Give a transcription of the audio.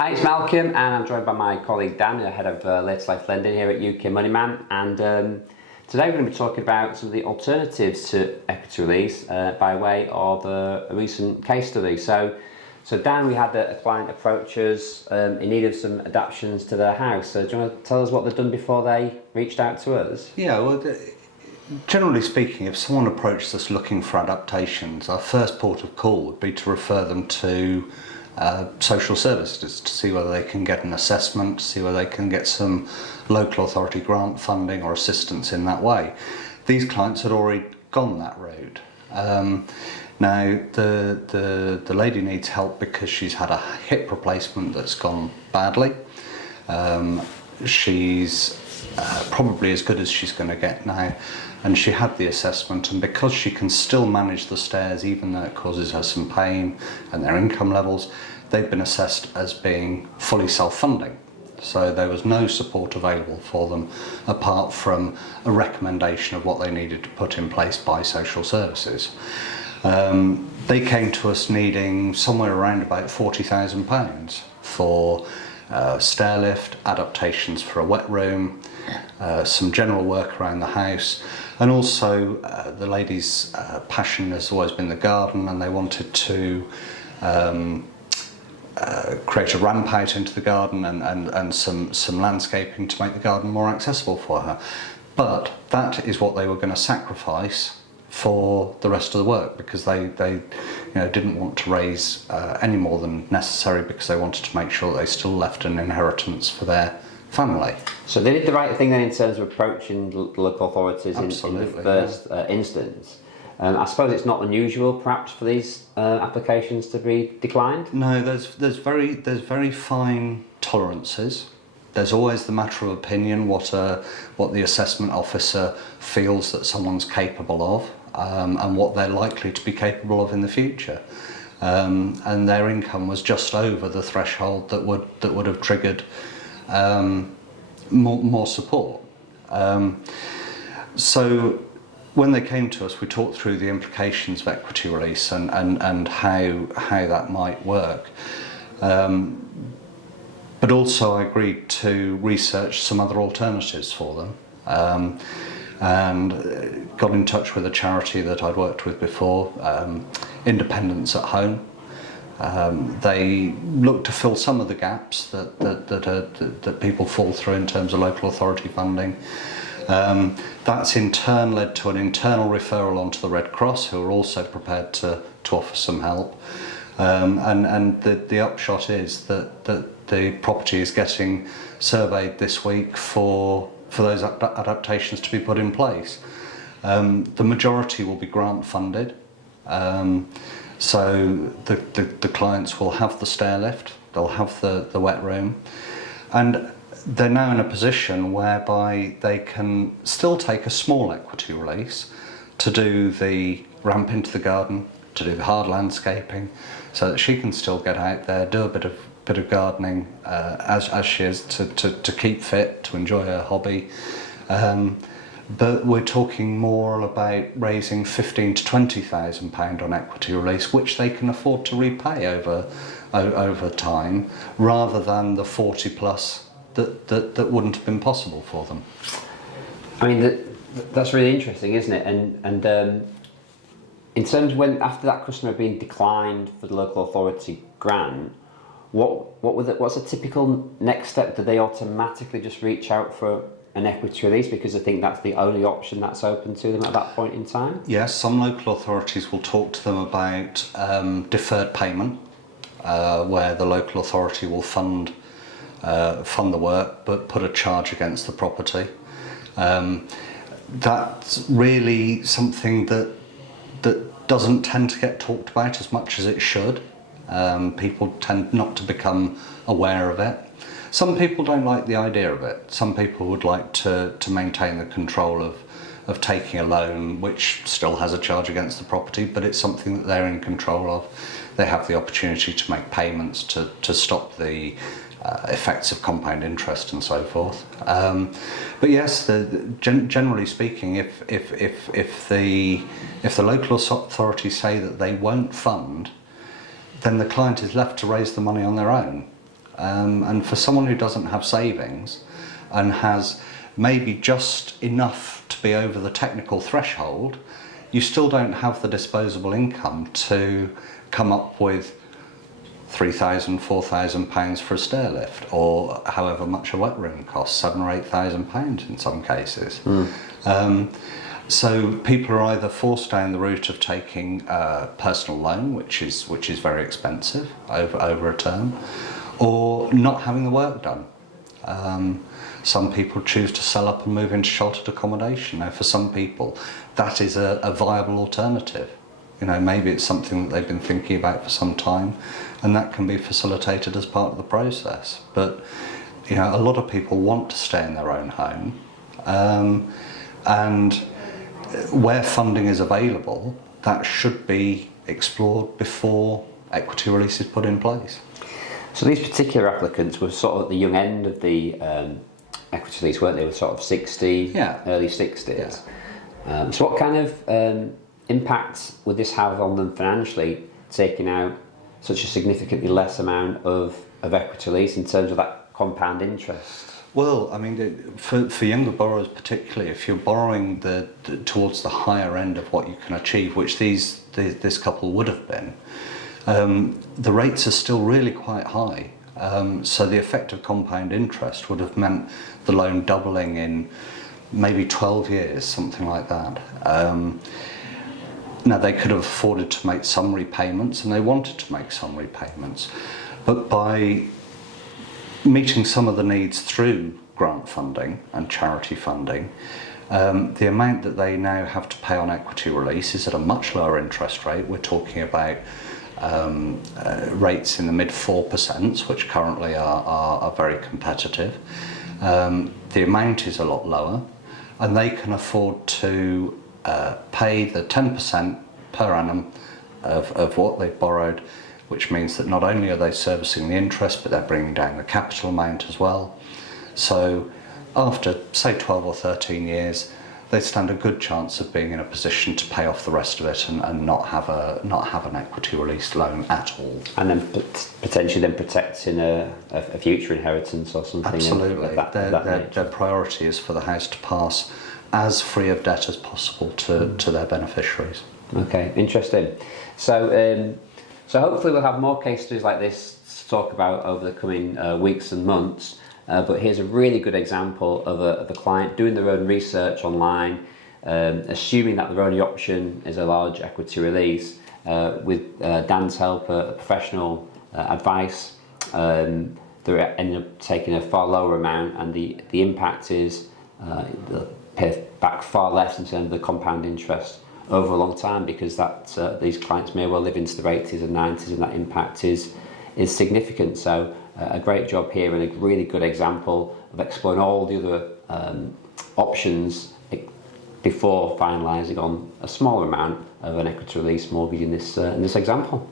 Hi, it's Malcolm, and I'm joined by my colleague Dan, head of Latest Life Lending here at UK Moneyman. And today we're going to be talking about some of the alternatives to equity release by way of a recent case study. So Dan, we had a client approach us in need of some adaptations to their house. So do you want to tell us what they've done before they reached out to us? Yeah, well, generally speaking, if someone approaches us looking for adaptations, our first port of call would be to refer them to social services to see whether they can get an assessment, to see whether they can get some local authority grant funding or assistance in that way. These clients had already gone that route. Now the lady needs help because she's had a hip replacement that's gone badly. She's probably as good as she's going to get now, and she had the assessment, and because she can still manage the stairs even though it causes her some pain and their income levels, they've been assessed as being fully self-funding. So there was no support available for them apart from a recommendation of what they needed to put in place by social services. They came to us needing somewhere around about £40,000 for stair lift, adaptations for a wet room, some general work around the house, and also the lady's passion has always been the garden, and they wanted to create a ramp out into the garden and some landscaping to make the garden more accessible for her. But that is what they were going to sacrifice for the rest of the work, because they didn't want to raise any more than necessary, because they wanted to make sure that they still left an inheritance for their family. So they did the right thing then in terms of approaching the local authorities in the first instance. I suppose it's not unusual perhaps for these applications to be declined? No, there's very fine tolerances. There's always the matter of opinion, what the assessment officer feels that someone's capable of, and what they're likely to be capable of in the future. And their income was just over the threshold that would have triggered more support. So when they came to us, we talked through the implications of equity release and how that might work. But also I agreed to research some other alternatives for them, and got in touch with a charity that I'd worked with before, Independence at Home. They look to fill some of the gaps that people fall through in terms of local authority funding. That's in turn led to an internal referral onto the Red Cross, who are also prepared to offer some help. And the upshot is that the property is getting surveyed this week for those adaptations to be put in place. The majority will be grant funded. So the clients will have the stair lift, they'll have the wet room, and they're now in a position whereby they can still take a small equity release to do the ramp into the garden, to do the hard landscaping, so that she can still get out there, do a bit of gardening as she is, to keep fit, to enjoy her hobby. But we're talking more about raising £15,000 to £20,000 on equity release, which they can afford to repay over time, rather than the 40 plus that wouldn't have been possible for them. I mean, that's really interesting, isn't it? And in terms of when after that customer had been declined for the local authority grant, what's a typical next step? Do they automatically just reach out for an equity release because I think that's the only option that's open to them at that point in time? Yes, some local authorities will talk to them about deferred payment, where the local authority will fund the work but put a charge against the property. That's really something that doesn't tend to get talked about as much as it should. People tend not to become aware of it. Some people don't like the idea of it. Some people would like to maintain the control of taking a loan, which still has a charge against the property, but it's something that they're in control of. They have the opportunity to make payments to stop the effects of compound interest and so forth. But yes, generally speaking, if the local authorities say that they won't fund, then the client is left to raise the money on their own. And for someone who doesn't have savings and has maybe just enough to be over the technical threshold, you still don't have the disposable income to come up with £3,000, £4,000 for a stair lift, or however much a wet room costs, £7,000 or £8,000 in some cases. So people are either forced down the route of taking a personal loan, which is very expensive over a term, or not having the work done. Some people choose to sell up and move into sheltered accommodation. Now, for some people, that is a viable alternative. You know, maybe it's something that they've been thinking about for some time, and that can be facilitated as part of the process. But, you know, a lot of people want to stay in their own home, and where funding is available, that should be explored before equity release is put in place. So these particular applicants were sort of at the young end of the equity release, weren't they? Were sort of 60, early 60s. Yeah. So what kind of impact would this have on them financially, taking out such a significantly less amount of equity release in terms of that compound interest? Well, I mean, for younger borrowers particularly, if you're borrowing towards the higher end of what you can achieve, which this couple would have been, the rates are still really quite high. So the effect of compound interest would have meant the loan doubling in maybe 12 years, something like that. Now, they could have afforded to make some repayments, and they wanted to make some repayments, but by meeting some of the needs through grant funding and charity funding, the amount that they now have to pay on equity release is at a much lower interest rate. We're talking about rates in the mid 4%, which currently are very competitive. The amount is a lot lower, and they can afford to pay the 10% per annum of what they've borrowed, which means that not only are they servicing the interest, but they're bringing down the capital amount as well. So after, say, 12 or 13 years, they stand a good chance of being in a position to pay off the rest of it and not have an equity release loan at all. And then potentially then protecting a future inheritance or something. Absolutely. Their priority is for the house to pass as free of debt as possible to their beneficiaries. Okay, interesting. So hopefully we'll have more case studies like this to talk about over the coming weeks and months. But here's a really good example of a client doing their own research online, assuming that their only option is a large equity release. With Dan's help, professional advice, they're ending up taking a far lower amount, and the impact is they'll pay back far less in terms of the compound interest over a long time, because these clients may well live into their 80s and 90s, and that impact is significant. So a great job here, and a really good example of exploring all the other options before finalising on a smaller amount of an equity release mortgage in this example.